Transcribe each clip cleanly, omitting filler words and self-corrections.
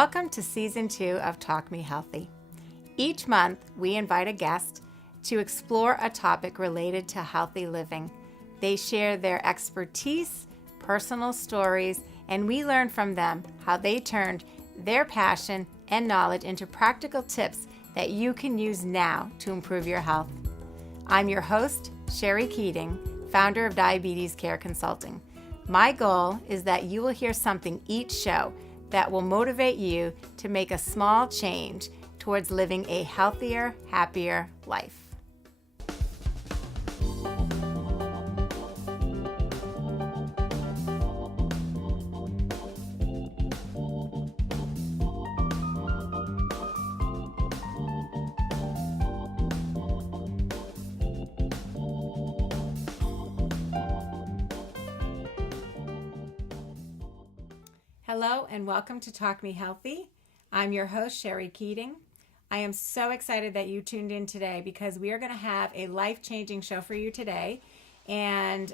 Welcome to Season 2 of Talk Me Healthy. Each month, we invite a guest to explore a topic related to healthy living. They share their expertise, personal stories, and we learn from them how they turned their passion and knowledge into practical tips that you can use now to improve your health. I'm your host, Sherry Keating, founder of Diabetes Care Consulting. My goal is that you will hear something each show that will motivate you to make a small change towards living a healthier, happier life. Hello and welcome to Talk Me Healthy. I'm your host, Sherry Keating. I am so excited that you tuned in today because we are going to have a life-changing show for you today. And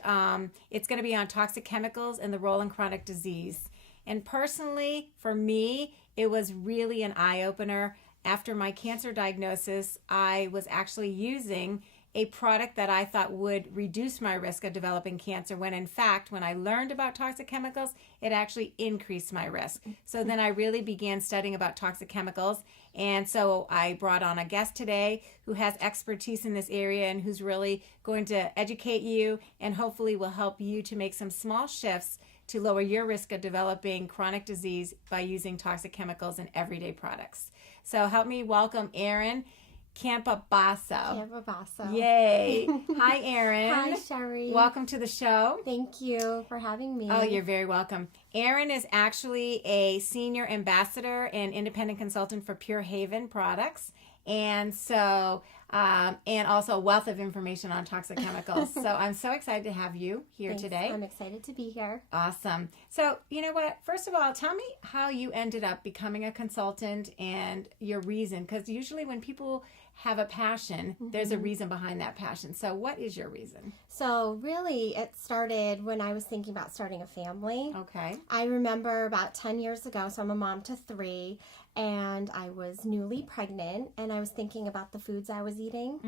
it's going to be on toxic chemicals and the role in chronic disease. And personally, for me, it was really an eye-opener. After my cancer diagnosis, I was actually using a product that I thought would reduce my risk of developing cancer when in fact, when I learned about toxic chemicals, it actually increased my risk. So then I really began studying about toxic chemicals. And so I brought on a guest today who has expertise in this area and who's really going to educate you and hopefully will help you to make some small shifts to lower your risk of developing chronic disease by using toxic chemicals in everyday products. So help me welcome Erin Campobasso. Yay. Hi, Erin. Hi, Sherry. Welcome to the show. Thank you for having me. Oh, you're very welcome. Erin is actually a senior ambassador and independent consultant for Pure Haven products. And so, and also a wealth of information on toxic chemicals. So I'm so excited to have you here today. I'm excited to be here. Awesome. So, you know what? First of all, tell me how you ended up becoming a consultant and your reason. Because usually when people have a passion, there's a reason behind that passion. So what is your reason? So really, it started when I was thinking about starting a family. Okay. I remember about 10 years ago, so I'm a mom to 3, and I was newly pregnant, and I was thinking about the foods I was eating.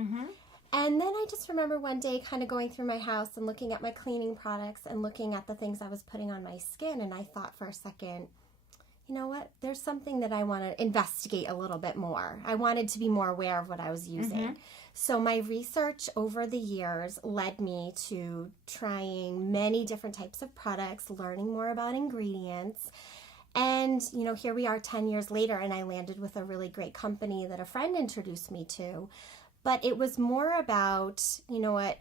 And then I just remember one day kind of going through my house and looking at my cleaning products and looking at the things I was putting on my skin, and I thought for a second, you know what, there's something that I want to investigate a little bit more. I wanted to be more aware of what I was using. So my research over the years led me to trying many different types of products, learning more about ingredients. And, you know, here we are 10 years later, and I landed with a really great company that a friend introduced me to. But it was more about, you know what,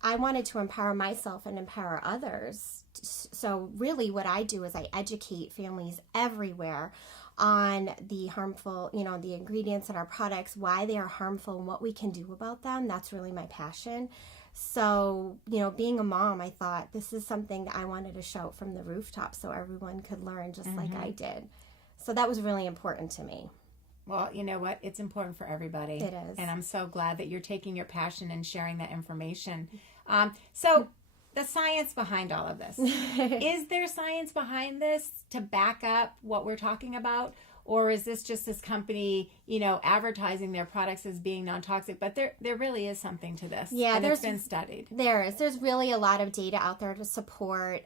I wanted to empower myself and empower others. So really what I do is I educate families everywhere on the harmful, you know, the ingredients in our products, why they are harmful and what we can do about them. That's really my passion. So, you know, being a mom, I thought this is something that I wanted to shout from the rooftop so everyone could learn just like I did. So that was really important to me. Well, you know what? It's important for everybody. It is. And I'm so glad that you're taking your passion and sharing that information. So the science behind all of this. Is there science behind this to back up what we're talking about? Or is this just this company, you know, advertising their products as being non-toxic? But there really is something to this. Yeah, and it's been studied. There is. There's really a lot of data out there to support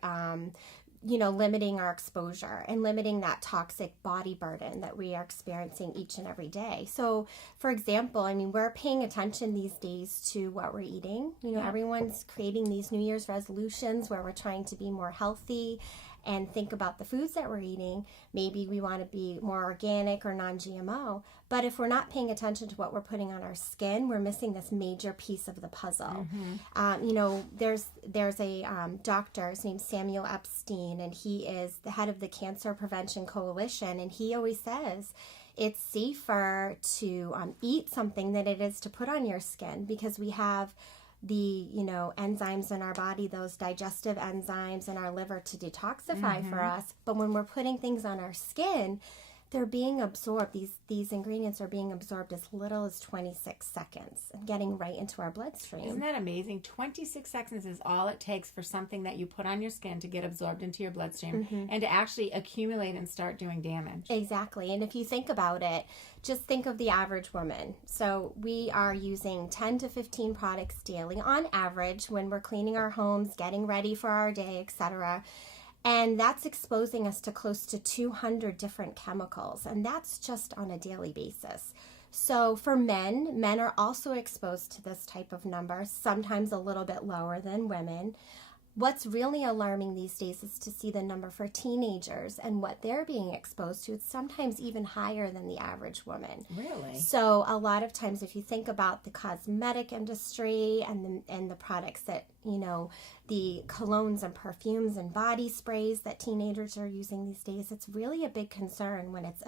you know, limiting our exposure and limiting that toxic body burden that we are experiencing each and every day. So, for example, I mean, we're paying attention these days to what we're eating. You know, everyone's creating these New Year's resolutions where we're trying to be more healthy and think about the foods that we're eating. Maybe we want to be more organic or non-GMO. But if we're not paying attention to what we're putting on our skin, we're missing this major piece of the puzzle. You know, there's a doctor, his name's Samuel Epstein, and he is the head of the Cancer Prevention Coalition, and he always says it's safer to eat something than it is to put on your skin because we have the, you know, enzymes in our body, those digestive enzymes in our liver to detoxify for us. But when we're putting things on our skin, they're being absorbed. These ingredients are being absorbed as little as 26 seconds and getting right into our bloodstream. Isn't that amazing? 26 seconds is all it takes for something that you put on your skin to get absorbed into your bloodstream and to actually accumulate and start doing damage. Exactly. And if you think about it, just think of the average woman. So we are using 10 to 15 products daily on average when we're cleaning our homes, getting ready for our day, etc. And that's exposing us to close to 200 different chemicals. And that's just on a daily basis. So for men are also exposed to this type of number, sometimes a little bit lower than women. What's really alarming these days is to see the number for teenagers and what they're being exposed to. It's sometimes even higher than the average woman. Really? So a lot of times, if you think about the cosmetic industry and the products that, the colognes and perfumes and body sprays that teenagers are using these days, it's really a big concern when it's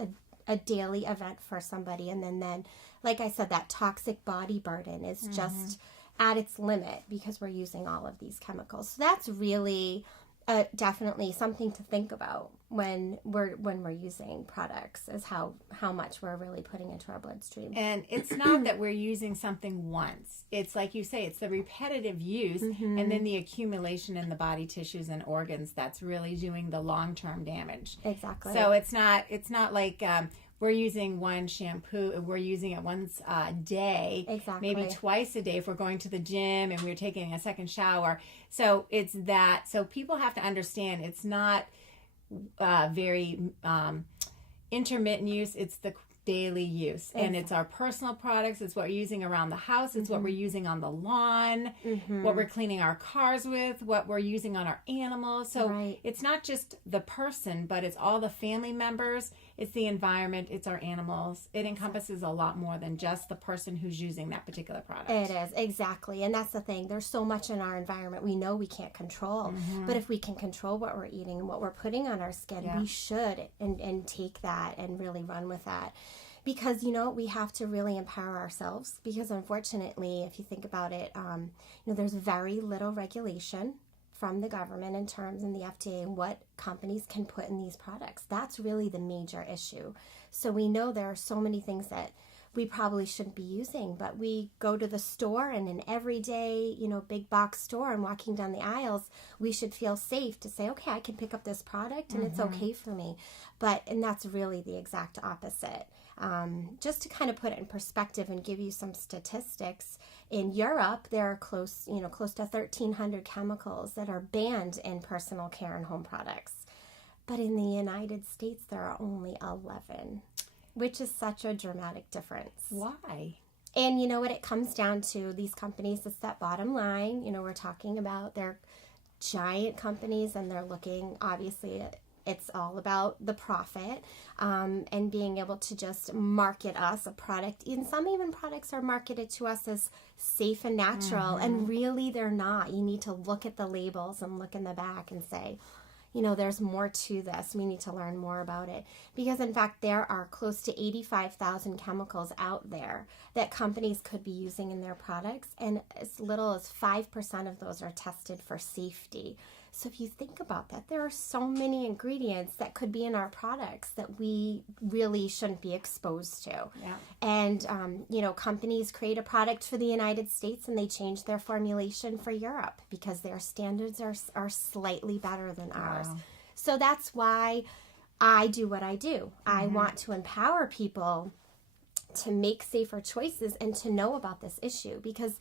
a daily event for somebody. And then, like I said, that toxic body burden is just at its limit because we're using all of these chemicals. So that's really definitely something to think about when we're using products, is how much we're really putting into our bloodstream. And it's not that we're using something once. It's like you say, it's the repetitive use and then the accumulation in the body tissues and organs that's really doing the long-term damage. Exactly. So it's not like we're using one shampoo, we're using it once a day, Exactly. maybe twice a day if we're going to the gym and we're taking a second shower. So it's that. So people have to understand it's not very intermittent use. It's the daily use. And it's our personal products. It's what we're using around the house. It's what we're using on the lawn, what we're cleaning our cars with, what we're using on our animals. So it's not just the person, but it's all the family members. It's the environment. It's our animals. It encompasses a lot more than just the person who's using that particular product. It is, exactly. And that's the thing. There's so much in our environment we know we can't control. But if we can control what we're eating and what we're putting on our skin, we should and take that and really run with that. Because, we have to really empower ourselves, because unfortunately, if you think about it, there's very little regulation from the government in terms in the FDA and what companies can put in these products. That's really the major issue. So we know there are so many things that we probably shouldn't be using, but we go to the store, and an everyday, big box store, and walking down the aisles, we should feel safe to say, okay, I can pick up this product and it's okay for me. And that's really the exact opposite. Just to kind of put it in perspective and give you some statistics, in Europe, there are close to 1,300 chemicals that are banned in personal care and home products. But in the United States, there are only 11, which is such a dramatic difference. Why? And you know what? It comes down to these companies. It's that bottom line. We're talking about they're giant companies, and they're looking, obviously, it's all about the profit and being able to just market us a product. And some even products are marketed to us as safe and natural, and really they're not. You need to look at the labels and look in the back and say, there's more to this. We need to learn more about it. Because, in fact, there are close to 85,000 chemicals out there that companies could be using in their products, and as little as 5% of those are tested for safety. So if you think about that, there are so many ingredients that could be in our products that we really shouldn't be exposed to. Yeah. And, companies create a product for the United States, and they change their formulation for Europe because their standards are slightly better than ours. So that's why I do what I do. I want to empower people to make safer choices and to know about this issue, because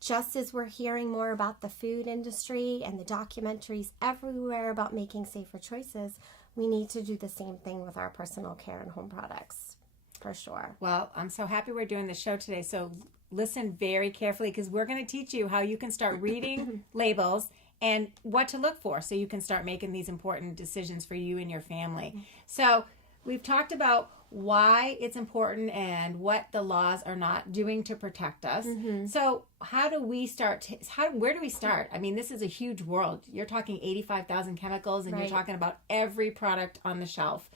just as we're hearing more about the food industry and the documentaries everywhere about making safer choices, we need to do the same thing with our personal care and home products, for sure. Well, I'm so happy we're doing the show today. So listen very carefully, because we're going to teach you how you can start reading labels and what to look for so you can start making these important decisions for you and your family. So we've talked about why it's important and what the laws are not doing to protect us. So how do we start? Where do we start? I mean, this is a huge world. You're talking 85,000 chemicals, and you're talking about every product on the shelf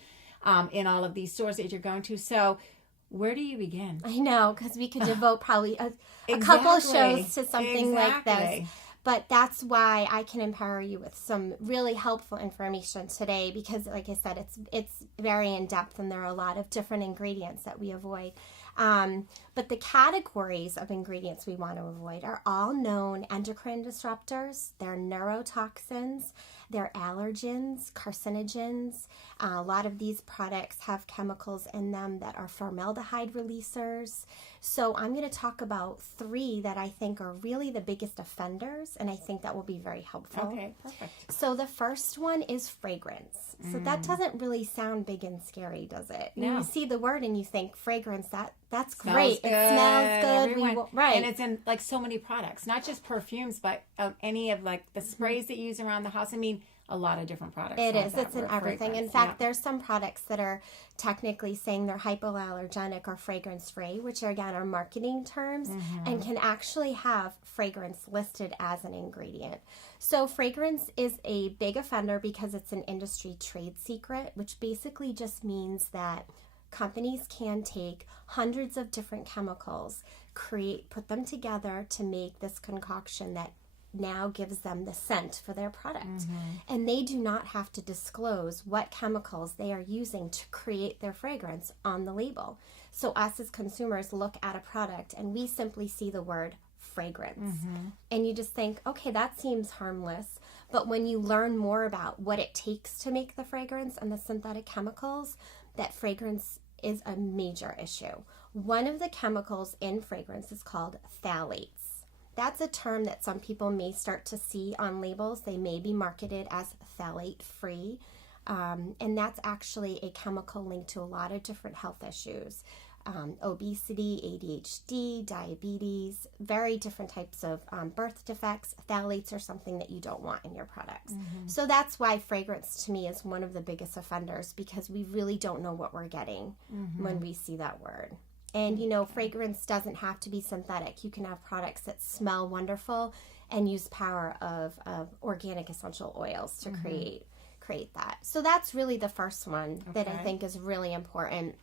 in all of these stores that you're going to. So where do you begin? I know, because we could devote probably a couple shows to something like this. But that's why I can empower you with some really helpful information today, because like I said, it's very in depth and there are a lot of different ingredients that we avoid. But the categories of ingredients we want to avoid are all known endocrine disruptors. They're neurotoxins, they're allergens, carcinogens. A lot of these products have chemicals in them that are formaldehyde releasers. So I'm going to talk about 3 that I think are really the biggest offenders, and I think that will be very helpful. Okay, perfect. So the first one is fragrance. So that doesn't really sound big and scary, does it? No. You see the word and you think fragrance, that's Smells great. good. It smells good. Everyone, Right. And it's in like so many products, not just perfumes, but any of like the sprays that you use around the house. I mean, a lot of different products. It like is. that It's in were everything. In fragrance. fact, there's some products that are technically saying they're hypoallergenic or fragrance free, which are, again, are marketing terms and can actually have fragrance listed as an ingredient. So fragrance is a big offender because it's an industry trade secret, which basically just means that companies can take hundreds of different chemicals, put them together to make this concoction that now gives them the scent for their product. And they do not have to disclose what chemicals they are using to create their fragrance on the label. So us as consumers look at a product and we simply see the word fragrance. And you just think, okay, that seems harmless. But when you learn more about what it takes to make the fragrance and the synthetic chemicals, that fragrance is a major issue. One of the chemicals in fragrance is called phthalates. That's a term that some people may start to see on labels. They may be marketed as phthalate free. And that's actually a chemical linked to a lot of different health issues. Obesity, ADHD, diabetes, very different types of birth defects. Phthalates are something that you don't want in your products. So that's why fragrance to me is one of the biggest offenders, because we really don't know what we're getting when we see that word. And, fragrance doesn't have to be synthetic. You can have products that smell wonderful and use power of organic essential oils to create that. So that's really the first one that I think is really important.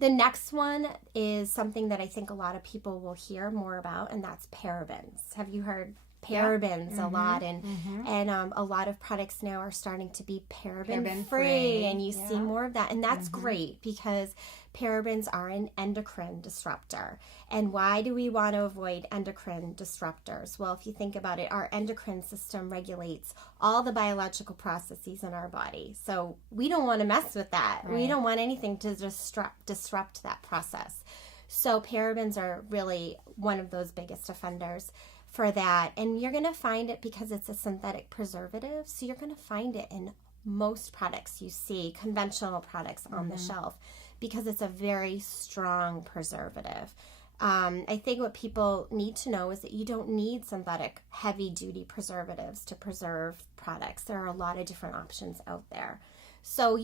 The next one is something that I think a lot of people will hear more about, and that's parabens. Have you heard parabens a lot? And a lot of products now are starting to be paraben free, and you see more of that. And that's great, because parabens are an endocrine disruptor. And why do we want to avoid endocrine disruptors? Well, if you think about it, our endocrine system regulates all the biological processes in our body. So we don't want to mess with that. Right. We don't want anything to disrupt that process. So parabens are really one of those biggest offenders for that. And you're going to find it because it's a synthetic preservative. So you're going to find it in most products you see, conventional products on the shelf, because it's a very strong preservative. I think what people need to know is that you don't need synthetic heavy-duty preservatives to preserve products. There are a lot of different options out there. So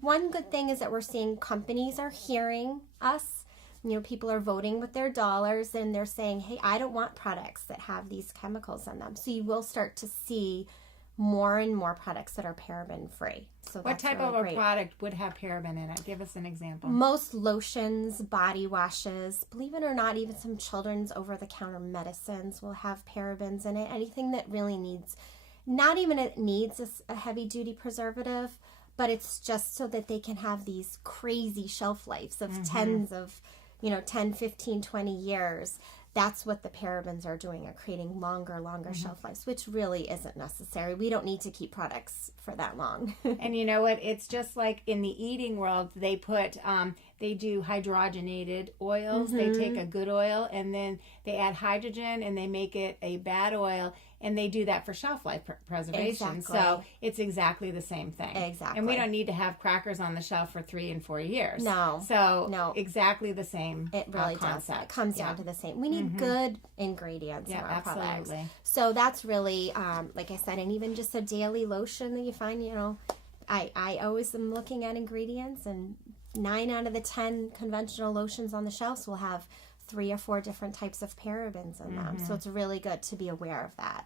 one good thing is that we're seeing companies are hearing us. People are voting with their dollars, and they're saying, hey, I don't want products that have these chemicals in them. So you will start to see more and more products that are paraben free. So what type of a product would have paraben in it? Give us an example. Most lotions, body washes, believe it or not, even some children's over-the-counter medicines will have parabens in it. Anything that really needs a heavy-duty preservative, but it's just so that they can have these crazy shelf lives of tens of 10, 15, 20 years. That's what the parabens are doing, are creating longer shelf lives, which really isn't necessary. We don't need to keep products for that long. And you know what? It's just like in the eating world, they put, they do hydrogenated oils. They take a good oil and then they add hydrogen and they make it a bad oil. And they do that for shelf life preservation. Exactly. So it's exactly the same thing. Exactly. And we don't need to have crackers on the shelf for 3 and 4 years. No. So exactly the same It really concept. does. It comes down to the same. We need good ingredients in our products. Absolutely. So that's really, like I said, and even just a daily lotion that you find, I always am looking at ingredients, and 9 out of the 10 conventional lotions on the shelves will have 3 or 4 different types of parabens in them. So it's really good to be aware of that.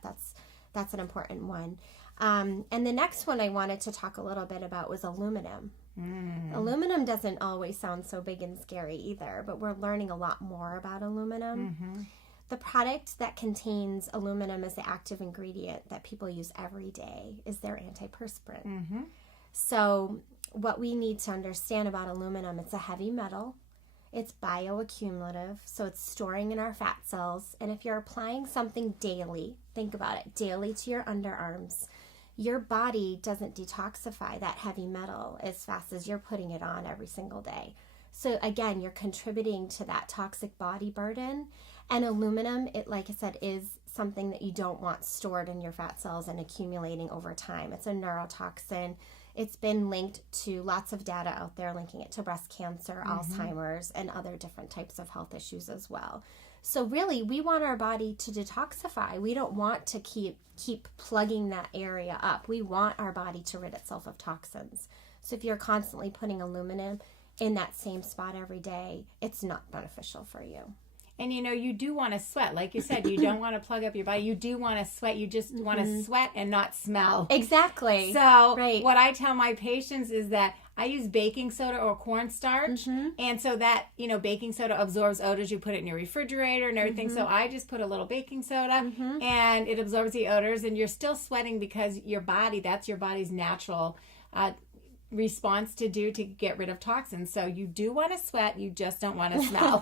That's an important one. And the next one I wanted to talk a little bit about was aluminum. Aluminum doesn't always sound so big and scary either, but we're learning a lot more about aluminum. the product that contains aluminum as the active ingredient that people use every day is their antiperspirant. Mm-hmm. So what we need to understand about aluminum, it's a heavy metal. It's bioaccumulative, so it's storing in our fat cells. And if you're applying something daily, think about it, daily to your underarms, your body doesn't detoxify that heavy metal as fast as you're putting it on every single day. So again, you're contributing to that toxic body burden. And aluminum, it, like I said, is something that you don't want stored in your fat cells and accumulating over time. It's a neurotoxin. It's been linked to lots of data out there, linking it to breast cancer, Alzheimer's, and other different types of health issues as well. So really, we want our body to detoxify. We don't want to keep plugging that area up. We want our body to rid itself of toxins. So if you're constantly putting aluminum in that same spot every day, it's not beneficial for you. And you do want to sweat. Like you said, you don't want to plug up your body. You do want to sweat. You just want to sweat and not smell. Exactly. So what I tell my patients is that I use baking soda or cornstarch. And so that, baking soda absorbs odors. You put it in your refrigerator and everything. So I just put a little baking soda and it absorbs the odors. And you're still sweating because that's your body's natural response to get rid of toxins. So you do want to sweat, you just don't want to smell.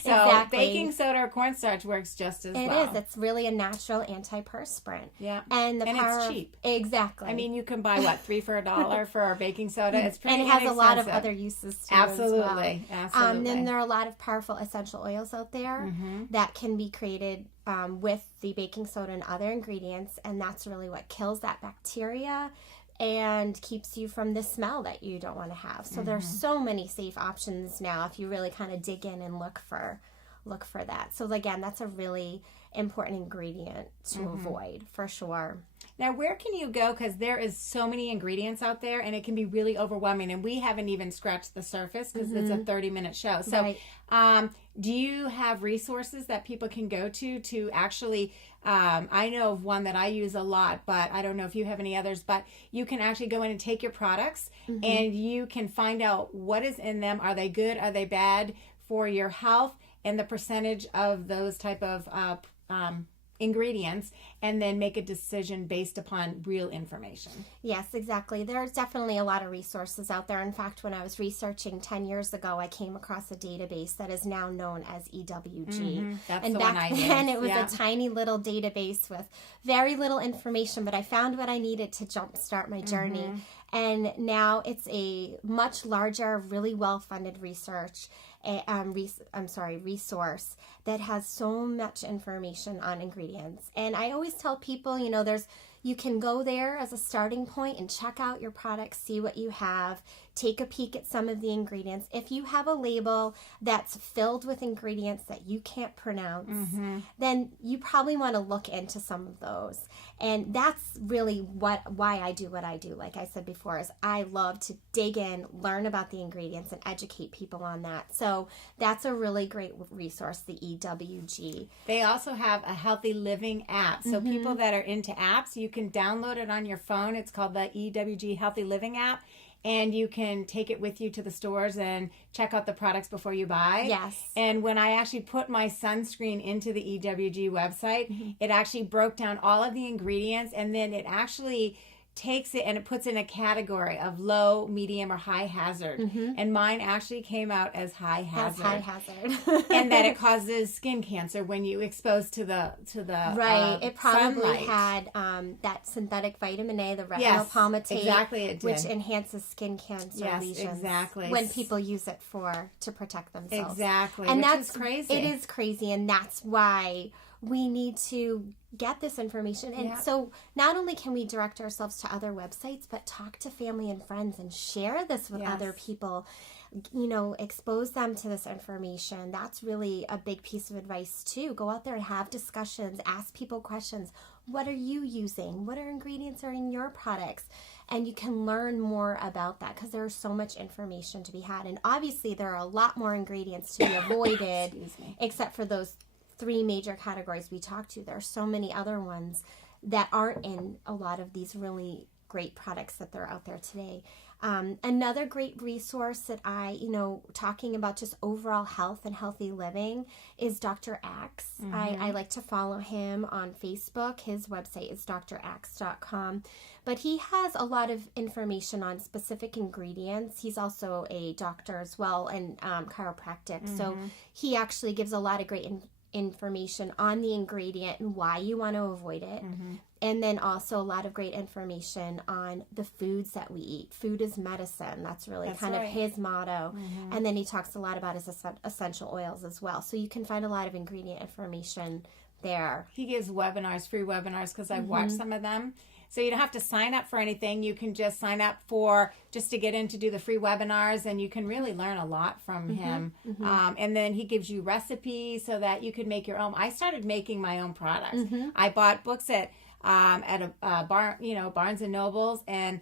So baking soda or cornstarch works just as well. It is. It's really a natural antiperspirant. Yeah. And it's cheap. Exactly. I mean, you can buy $3 for $1 for a baking soda. It's pretty inexpensive. And it has a lot of other uses too. Absolutely. As well. Absolutely. Then there are a lot of powerful essential oils out there that can be created with the baking soda and other ingredients, and that's really what kills that bacteria and keeps you from the smell that you don't want to have. So there's so many safe options now if you really kind of dig in and look for that. So again, that's a really important ingredient to avoid for sure. Now, where can you go? Because there is so many ingredients out there, and it can be really overwhelming. And we haven't even scratched the surface because it's a 30-minute show. So do you have resources that people can go to actually, I know of one that I use a lot, but I don't know if you have any others, but you can actually go in and take your products and you can find out what is in them. Are they good? Are they bad for your health? And the percentage of those type of ingredients, and then make a decision based upon real information. Yes, exactly. There's definitely a lot of resources out there. In fact, when I was researching 10 years ago, I came across a database that is now known as EWG. That's and the back one I then, use. it was a tiny little database with very little information, but I found what I needed to jumpstart my journey. And now it's a much larger, really well-funded resource that has so much information on ingredients. And I always tell people, you can go there as a starting point and check out your products, see what you have, take a peek at some of the ingredients. If you have a label that's filled with ingredients that you can't pronounce, then you probably want to look into some of those. And that's really why I do what I do. Like I said before, is I love to dig in, learn about the ingredients, and educate people on that. So that's a really great resource, the EWG. They also have a healthy living app. So people that are into apps, you can download it on your phone. It's called the EWG Healthy Living app. And you can take it with you to the stores and check out the products before you buy. Yes. And when I actually put my sunscreen into the EWG website, it actually broke down all of the ingredients, and then it actually takes it and it puts in a category of low, medium, or high hazard. And mine actually came out as high hazard. High hazard. And that it causes skin cancer when you expose to the right. It probably sunlight. had that synthetic vitamin A, the retinol palmitate, exactly it did. which enhances skin cancer lesions. Exactly. When people use it to protect themselves. Exactly. And that's crazy. It is crazy, and that's why we need to get this information. And so not only can we direct ourselves to other websites, but talk to family and friends and share this with other people, expose them to this information. That's really a big piece of advice too. Go out there and have discussions, ask people questions. What are you using? What ingredients are in your products? And you can learn more about that because there's so much information to be had. And obviously there are a lot more ingredients to be avoided except for those 3 major categories we talked to. There are so many other ones that aren't in a lot of these really great products that are out there today. Another great resource that talking about just overall health and healthy living is Dr. Axe. I like to follow him on Facebook. His website is draxe.com. But he has a lot of information on specific ingredients. He's also a doctor as well and chiropractic. So he actually gives a lot of great information on the ingredient and why you want to avoid it. And then also a lot of great information on the foods that we eat. Food is medicine. That's really of his motto. And then he talks a lot about his essential oils as well. So you can find a lot of ingredient information there. He gives webinars, free webinars, because I've watched some of them. So you don't have to sign up for anything. You can just sign up just to get in to do the free webinars, and you can really learn a lot from him. And then he gives you recipes so that you can make your own. I started making my own products. I bought books at a Barnes and Nobles, and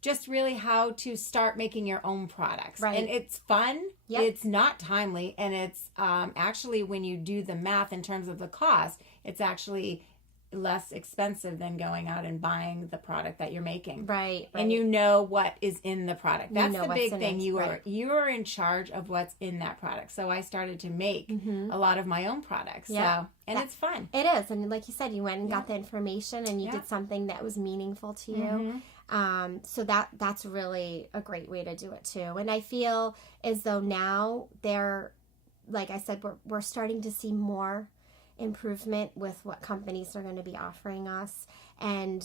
just really how to start making your own products. Right. And it's fun. Yep. It's not timely, and it's actually, when you do the math in terms of the cost, it's actually less expensive than going out and buying the product that you're making. Right. And you know what is in the product. That's the big thing. You are in charge of what's in that product. So I started to make a lot of my own products. Yeah. So, and it's fun. It is. And like you said, you went and got the information and you did something that was meaningful to you. So that's really a great way to do it too. And I feel as though now like I said, we're starting to see more improvement with what companies are going to be offering us. And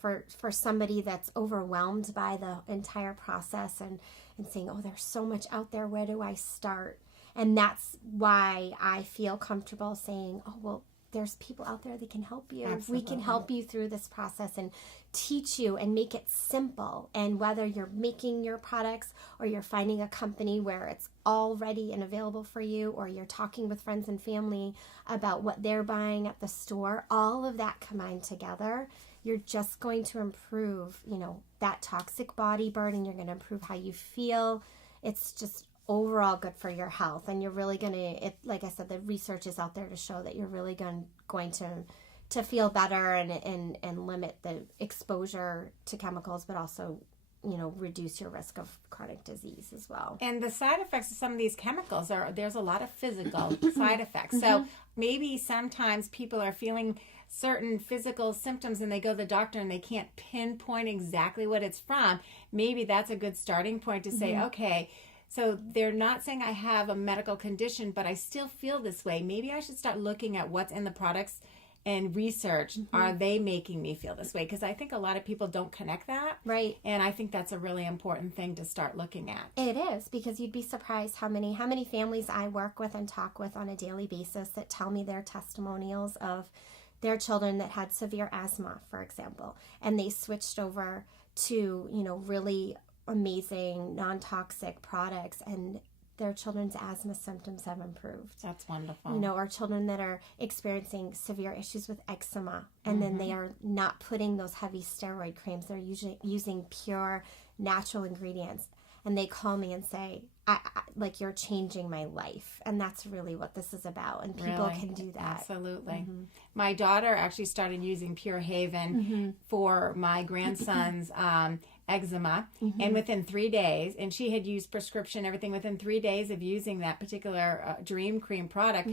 for somebody that's overwhelmed by the entire process and saying, oh, there's so much out there, where do I start? And that's why I feel comfortable saying, oh, well, there's people out there that can help you. Absolutely. We can help you through this process and teach you and make it simple. And whether you're making your products or you're finding a company where it's all ready and available for you, or you're talking with friends and family about what they're buying at the store, all of that combined together, you're just going to improve, that toxic body burden. You're going to improve how you feel. It's just overall good for your health, and you're really going to, like I said, the research is out there to show that you're really going to feel better and limit the exposure to chemicals, but also reduce your risk of chronic disease as well. And the side effects of some of these chemicals there's a lot of physical side effects. So maybe sometimes people are feeling certain physical symptoms and they go to the doctor and they can't pinpoint exactly what it's from. Maybe that's a good starting point to say, okay, so they're not saying I have a medical condition, but I still feel this way. Maybe I should start looking at what's in the products and research. Are they making me feel this way? Because I think a lot of people don't connect that. Right. And I think that's a really important thing to start looking at. It is, because you'd be surprised how many families I work with and talk with on a daily basis that tell me their testimonials of their children that had severe asthma, for example, and they switched over to, really amazing non-toxic products, and their children's asthma symptoms have improved. That's wonderful. Or children that are experiencing severe issues with eczema, and then they are not putting those heavy steroid creams. They're usually using pure natural ingredients, and they call me and say, I like, you're changing my life. And that's really what this is about. And people can do that. Absolutely. My daughter actually started using Pure Haven for my grandson's eczema. And within 3 days, and she had used prescription, everything, within 3 days of using that particular Dream Cream product,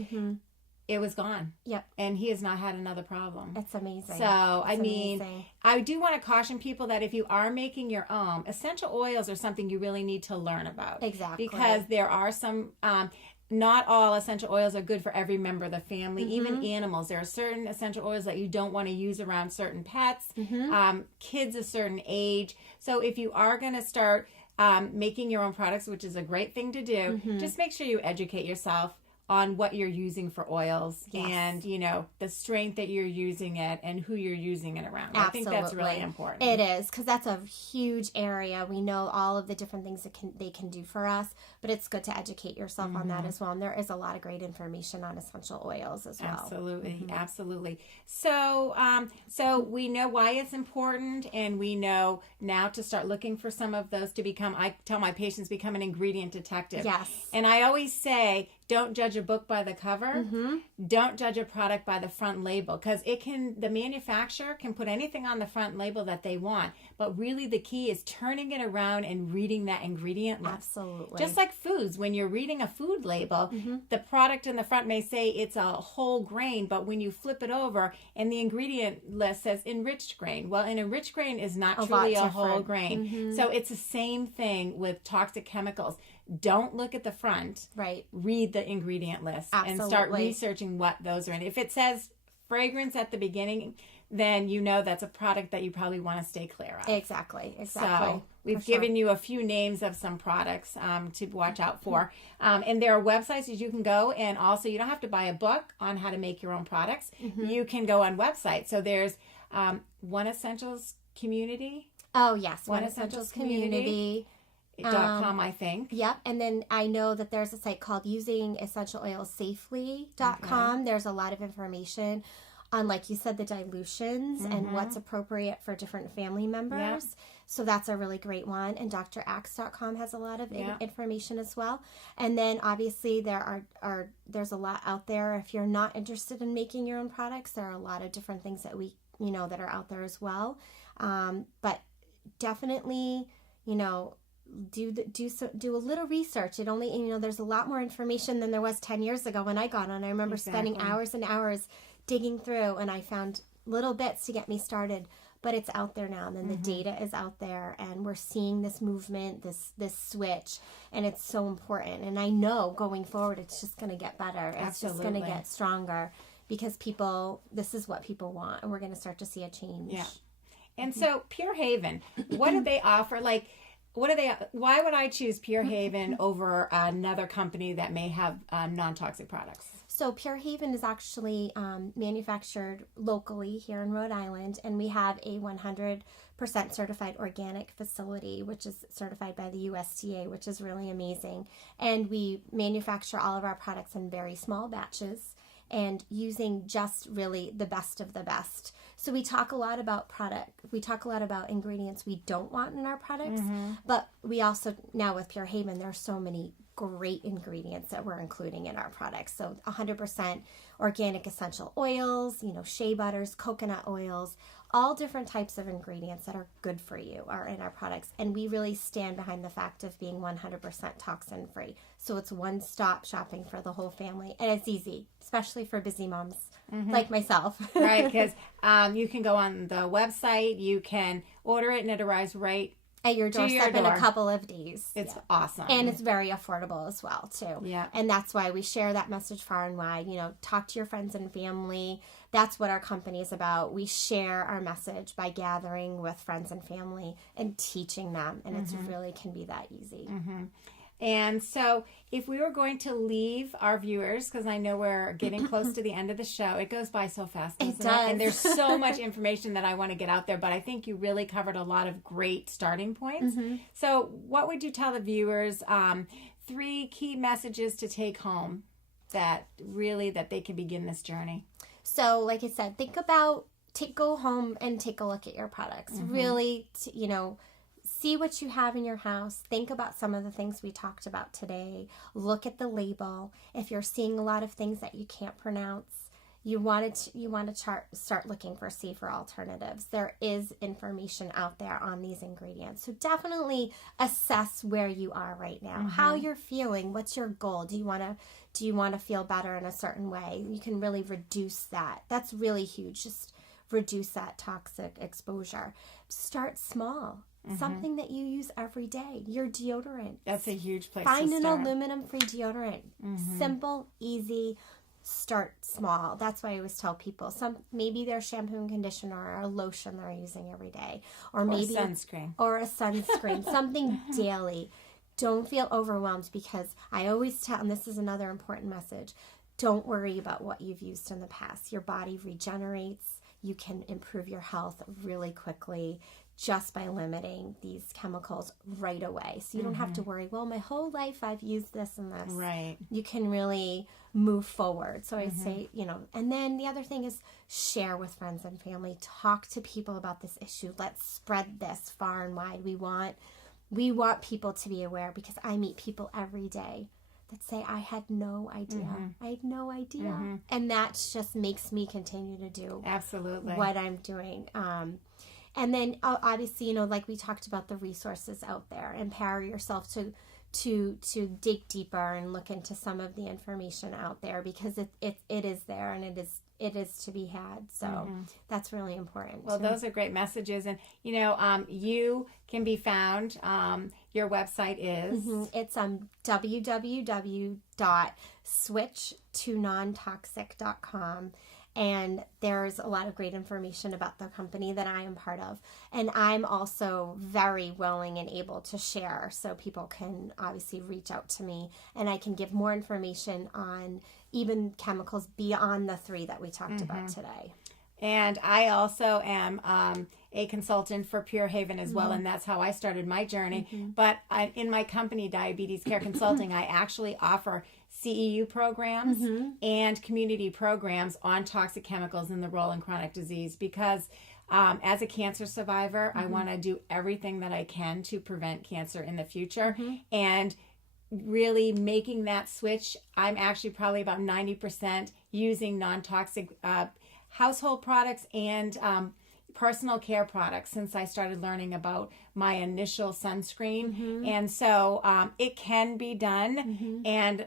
it was gone. Yep. And he has not had another problem. It's amazing. So, I do want to caution people that if you are making your own, essential oils are something you really need to learn about. Exactly. Because there are some, not all essential oils are good for every member of the family, even animals. There are certain essential oils that you don't want to use around certain pets, kids a certain age. So if you are going to start making your own products, which is a great thing to do, just make sure you educate yourself on what you're using for oils and, the strength that you're using it and who you're using it around. Absolutely. I think that's really important. It is, because that's a huge area. We know all of the different things that they can do for us, but it's good to educate yourself on that as well. And there is a lot of great information on essential oils as well. Absolutely. Absolutely. So, so we know why it's important, and we know now to start looking for some of those to become, I tell my patients, become an ingredient detective. Yes. And I always say, don't judge a book by the cover. Don't judge a product by the front label, because the manufacturer can put anything on the front label that they want, But really the key is turning it around and reading that ingredient list. Absolutely. Just like foods, when you're reading a food label, the product in the front may say it's a whole grain, but when you flip it over and the ingredient list says enriched grain, well, an enriched grain is not truly a whole grain. So it's the same thing with toxic chemicals. Don't look at the front. Right. Read the ingredient list and start researching what those are in. If it says fragrance at the beginning, then you know that's a product that you probably want to stay clear of. Exactly. So we've given you a few names of some products to watch out for. And there are websites that you can go, and also you don't have to buy a book on how to make your own products. You can go on websites. So there's One Essentials Community. Oh, yes. One Essentials Community. .com, I think. Yep. And then I know that there's a site called usingessentialoilsafely.com. Okay. There's a lot of information on, like you said, the dilutions and what's appropriate for different family members. Yep. So that's a really great one. And draxe.com has a lot of information as well. And then obviously there's a lot out there. If you're not interested in making your own products, there are a lot of different things that that are out there as well. But definitely, do a little research. It only, there's a lot more information than there was 10 years ago when I got on. I remember spending hours and hours digging through, and I found little bits to get me started, but it's out there now, and then the data is out there, and we're seeing this movement, this switch, and it's so important. And I know going forward it's just going to get better. It's just going to get stronger, because this is what people want, and we're going to start to see a change. Yeah. And so Pure Haven, what do they offer? Why would I choose Pure Haven over another company that may have non-toxic products? So Pure Haven is actually manufactured locally here in Rhode Island, and we have a 100% certified organic facility, which is certified by the USDA, which is really amazing. And we manufacture all of our products in very small batches and using just really the best of the best. So we talk a lot about ingredients we don't want in our products, but we also, now with Pure Haven, there are so many great ingredients that we're including in our products. So 100% organic essential oils, shea butters, coconut oils, all different types of ingredients that are good for you are in our products. And we really stand behind the fact of being 100% toxin free. So it's one-stop shopping for the whole family. And it's easy, especially for busy moms like myself. Right, because you can go on the website, you can order it, and it arrives right at your doorstep in a couple of days. It's awesome. And it's very affordable as well, too. Yeah. And that's why we share that message far and wide. Talk to your friends and family. That's what our company is about. We share our message by gathering with friends and family and teaching them. And it really can be that easy. And so if we were going to leave our viewers, because I know we're getting close to the end of the show, it goes by so fast, doesn't it? And there's so much information that I want to get out there, but I think you really covered a lot of great starting points. So what would you tell the viewers, 3 key messages to take home that they can begin this journey? So like I said, go home and take a look at your products. Really, see what you have in your house. Think about some of the things we talked about today. Look at the label. If you're seeing a lot of things that you can't pronounce, you want to start looking for safer alternatives. There is information out there on these ingredients. So definitely assess where you are right now, how you're feeling, what's your goal. Do you want to feel better in a certain way? You can really reduce that. That's really huge. Just reduce that toxic exposure. Start small. Something that you use every day. Your deodorant. That's a huge place Find to an start. aluminum-free deodorant. Simple, easy, start small. That's why I always tell people, maybe their shampoo and conditioner or a lotion they're using every day. Or maybe sunscreen. Or a sunscreen. Something daily. Don't feel overwhelmed, because I always tell, and this is another important message, don't worry about what you've used in the past. Your body regenerates. You can improve your health really quickly just by limiting these chemicals right away. So you don't have to worry, well, my whole life I've used this and this. Right. You can really move forward. So I say, and then the other thing is share with friends and family. Talk to people about this issue. Let's spread this far and wide. We want people to be aware, because I meet people every day that say, I had no idea. I had no idea. And that just makes me continue to do absolutely what I'm doing. And then obviously, like we talked about, the resources out there. Empower yourself to dig deeper and look into some of the information out there, because it is there, and it is to be had. So that's really important. Well, those are great messages. And, you can be found. Your website is? It's www.switchtonontoxic.com. And there's a lot of great information about the company that I am part of. And I'm also very willing and able to share, so people can obviously reach out to me, and I can give more information on even chemicals beyond the 3 that we talked about today. And I also am a consultant for Pure Haven as well, and that's how I started my journey. But in my company, Diabetes Care Consulting, I actually offer CEU programs and community programs on toxic chemicals and the role in chronic disease, because as a cancer survivor, I want to do everything that I can to prevent cancer in the future. And really making that switch, I'm actually probably about 90% using non-toxic household products and personal care products since I started learning about my initial sunscreen. And so it can be done. And,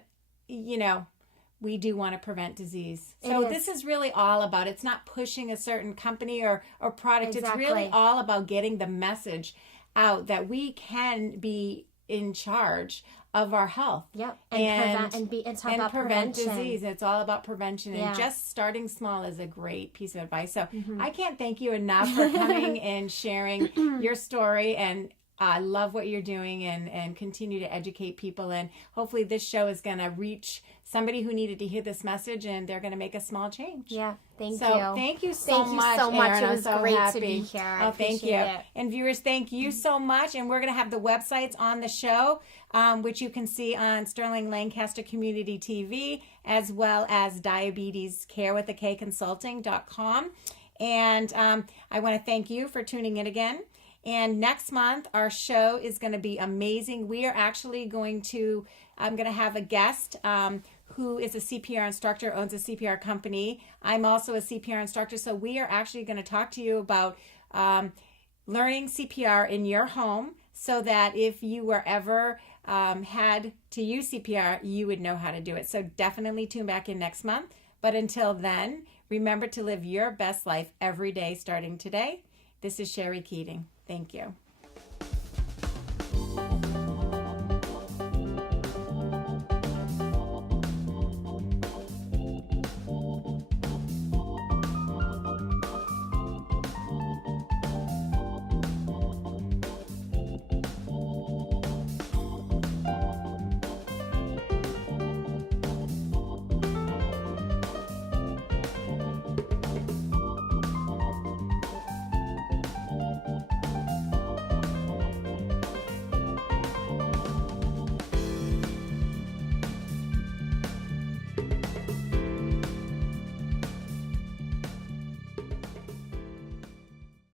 we do want to prevent disease. So this is really all about, it's not pushing a certain company or product. Exactly. It's really all about getting the message out that we can be in charge of our health. Yep. And it's about prevent prevention. disease. It's all about prevention. And just starting small is a great piece of advice. So I can't thank you enough for coming and sharing your story. And I love what you're doing, and continue to educate people. And hopefully this show is going to reach somebody who needed to hear this message, and they're going to make a small change. Yeah. Thank you. Thank you so much, Erin. It was great to be here. I thank you. it. And viewers, thank you so much. And we're going to have the websites on the show, which you can see on Sterling Lancaster Community TV, as well as diabetescarewithak consulting.com. And I want to thank you for tuning in again. And next month, our show is going to be amazing. We are actually I'm going to have a guest who is a CPR instructor, owns a CPR company. I'm also a CPR instructor. So we are actually going to talk to you about learning CPR in your home, so that if you were ever had to use CPR, you would know how to do it. So definitely tune back in next month. But until then, remember to live your best life every day starting today. This is Sherry Keating. Thank you.